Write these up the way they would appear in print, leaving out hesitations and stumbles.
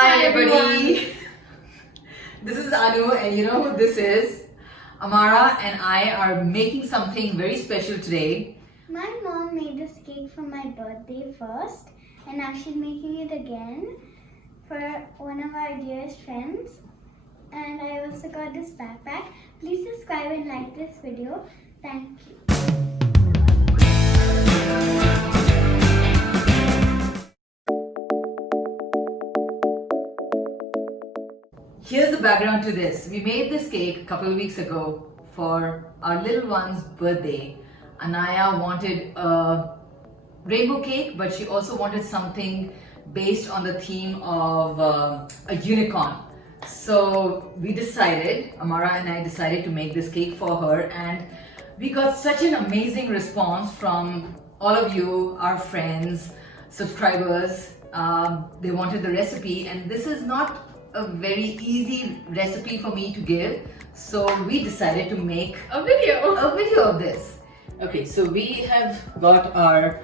Hi everybody! This is Anu and you know who this is? Amaara and I are making something very special today. My mom made this cake for my birthday first, and now she's making it again for one of our dearest friends. And I also got this backpack. Please subscribe and like this video. Thank you. Here's the background to this. We made this cake a couple of weeks ago for our little one's birthday. Anaaya wanted a rainbow cake, but she also wanted something based on the theme of a unicorn. So we decided, Amaara and I decided to make this cake for her, and we got such an amazing response from all of you, our friends, subscribers. They wanted the recipe, and this is not a very easy recipe for me to give, so we decided to make a video of this. Okay, so we have got our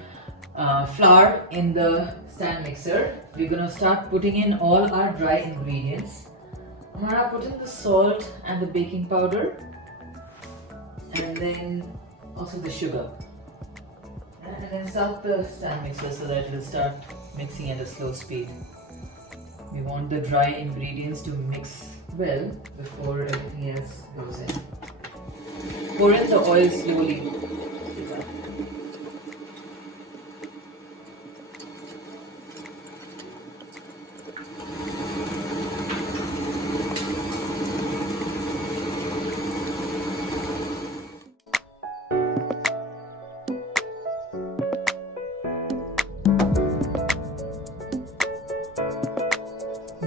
flour in the stand mixer. We're gonna start putting in all our dry ingredients. Amaara, put in the salt and the baking powder, and then also the sugar, and then start the stand mixer so that it will start mixing at a slow speed. We want the dry ingredients to mix well before everything else goes in. Pour in the oil slowly.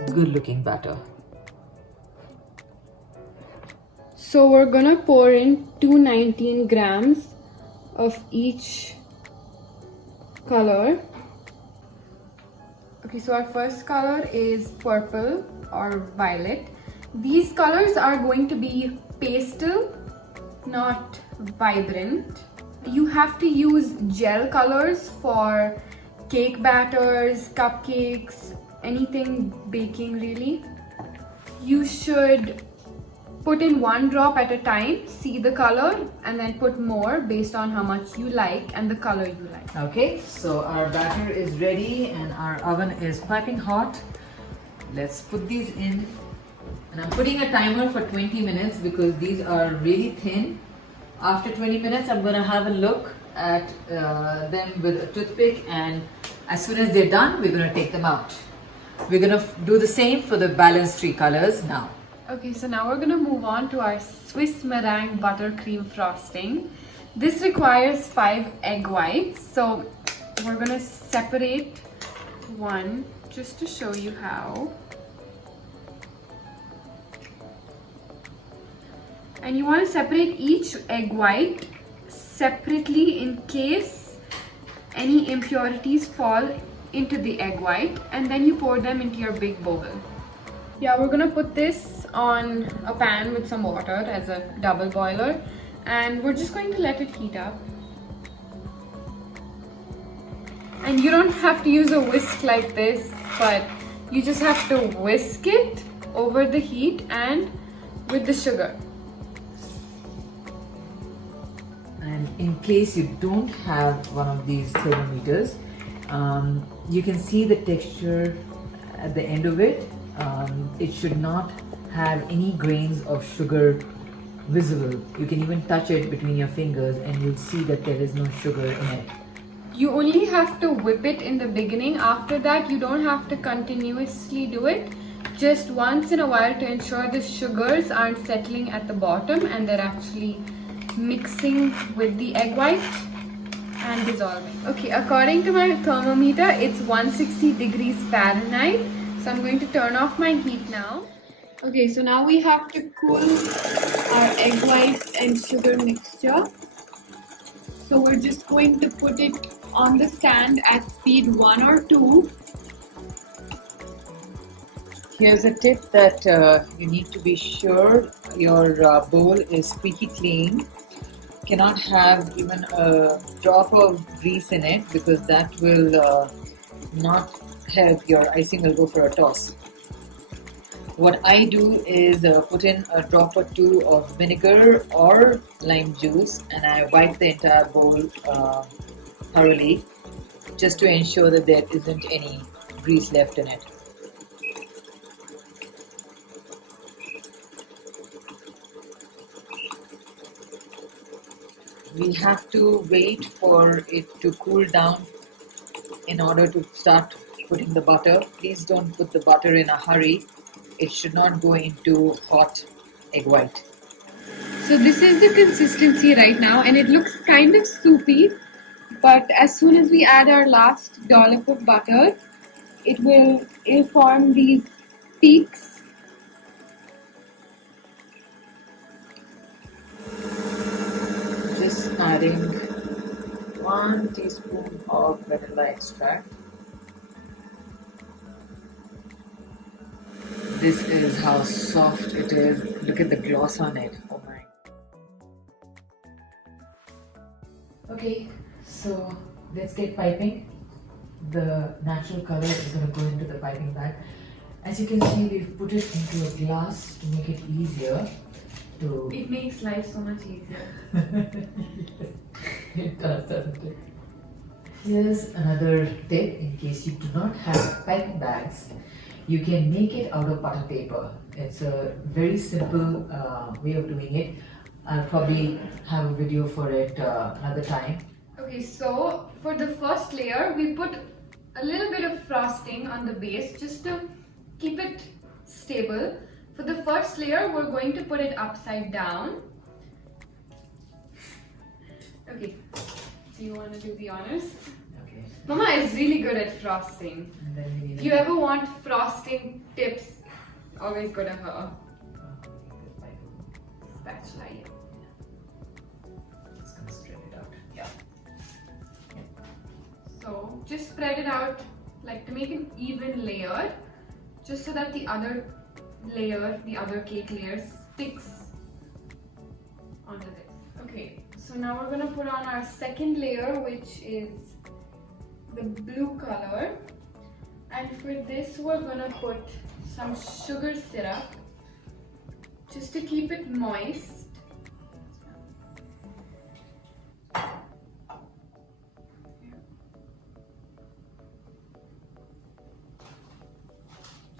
Good looking batter. So we're gonna pour in 219 grams of each color. Okay, so our first color is purple or violet. These colors are going to be pastel, not vibrant. You have to use gel colors for cake batters, cupcakes, anything baking really. You should put in one drop at a time, see the color, and then put more based on how much you like and the color you like. Okay, so our batter is ready and our oven is piping hot. Let's put these in, and I'm putting a timer for 20 minutes because these are really thin. After 20 minutes I'm gonna have a look at them with a toothpick, and as soon as they're done we're gonna take them out. We're gonna do the same for the balanced three colors now. Okay, so now we're gonna move on to our Swiss meringue buttercream frosting. This requires 5 egg whites, so we're gonna separate one just to show you how. And you want to separate each egg white separately in case any impurities fall into the egg white, and then you pour them into your big bowl. Yeah, we're gonna put this on a pan with some water as a double boiler, and we're just going to let it heat up. And you don't have to use a whisk like this, but you just have to whisk it over the heat and with the sugar. And in case you don't have one of these thermometers, you can see the texture at the end of it. It should not have any grains of sugar visible. You can even touch it between your fingers and you'll see that there is no sugar in it. You only have to whip it in the beginning. After that, you don't have to continuously do it. Just once in a while to ensure the sugars aren't settling at the bottom and they're actually mixing with the egg white and dissolving. Okay, according to my thermometer, it's 160 degrees Fahrenheit. So I'm going to turn off my heat now. Okay, so now we have to cool our egg whites and sugar mixture. So we're just going to put it on the stand at speed 1 or 2. Here's a tip that you need to be sure your bowl is squeaky clean. Cannot have even a drop of grease in it because that will not help. Your icing will go for a toss. What I do is put in a drop or two of vinegar or lime juice, and I wipe the entire bowl thoroughly just to ensure that there isn't any grease left in it. We have to wait for it to cool down in order to start putting the butter. Please don't put the butter in a hurry. It should not go into hot egg white. So this is the consistency right now, and it looks kind of soupy, but as soon as we add our last dollop of butter, it'll form these peaks. Just adding 1 teaspoon of vanilla extract. This is how soft it is. Look at the gloss on it. Oh my. Okay, so let's get piping. The natural color is going to go into the piping bag. As you can see, we've put it into a glass to make it easier to... It makes life so much easier. It does, doesn't it? Here's another tip in case you do not have piping bags. You can make it out of butter paper. It's a very simple way of doing it. I'll probably have a video for it another time. Okay, so for the first layer, we put a little bit of frosting on the base just to keep it stable. For the first layer, we're going to put it upside down. Okay, do you want to do the honors? Okay. Mama is really good at frosting. And then we need If you ever want frosting tips, always go to her. Spatula, yeah. Just gonna spread it out. Yeah. So just spread it out like to make an even layer, just so that the other layer, the other cake layer sticks onto this. Okay, so now we're gonna put on our second layer, which is the blue color. And for this, we're gonna put some sugar syrup just to keep it moist.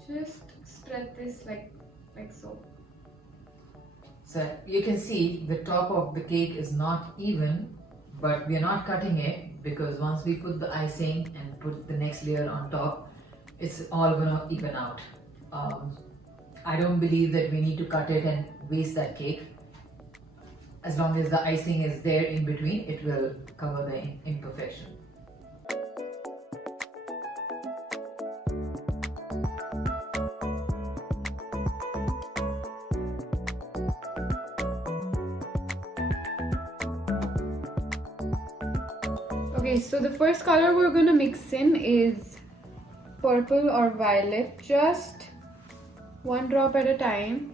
Just spread this like so. So you can see the top of the cake is not even, but we are not cutting it because once we put the icing and put the next layer on top, it's all gonna even out. I don't believe that we need to cut it and waste that cake. As long as the icing is there in between, it will cover the imperfection. Okay, so the first color we're gonna mix in is purple or violet, just 1 drop at a time.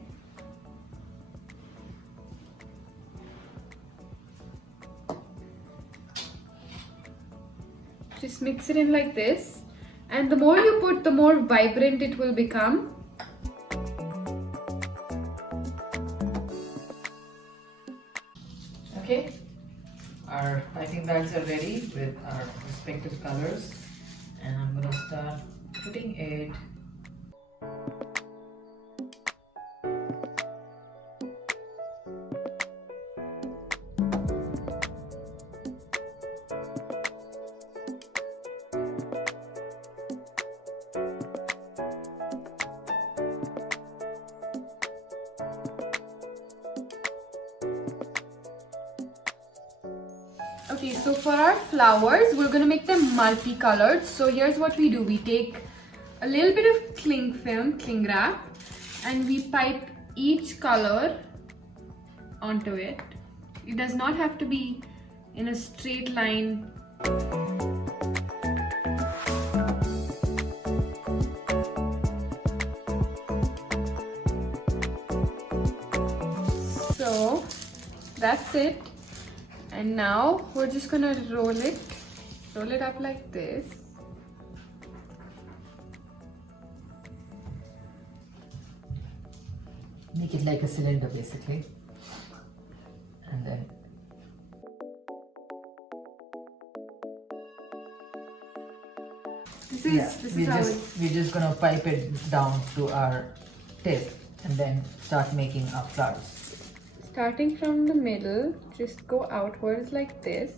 Just mix it in like this, and the more you put, the more vibrant it will become. Okay, our piping bags are ready with our respective colors, and I'm gonna start putting it. Okay, so for our flowers, we're gonna make them multicolored. So here's what we do. We take a little bit of cling film, cling wrap, and we pipe each color onto it. It does not have to be in a straight line. So that's it. And now we're just gonna roll it up like this. Make it like a cylinder basically. And then This is how we're just gonna pipe it down to our tip and then start making our flowers. starting from the middle, just go outwards like this.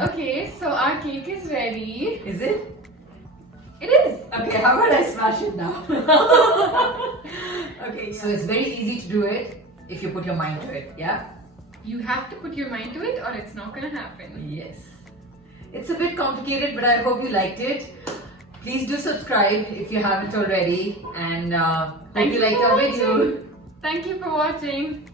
Okay, so our cake is ready. Is it? It is. Okay, how about I smash it now? Okay, so it's very easy to do it if you put your mind to it, yeah? You have to put your mind to it or it's not gonna happen. Yes. It's a bit complicated, but I hope you liked it. Please do subscribe if you haven't already, and hope you liked our video. Thank you for watching.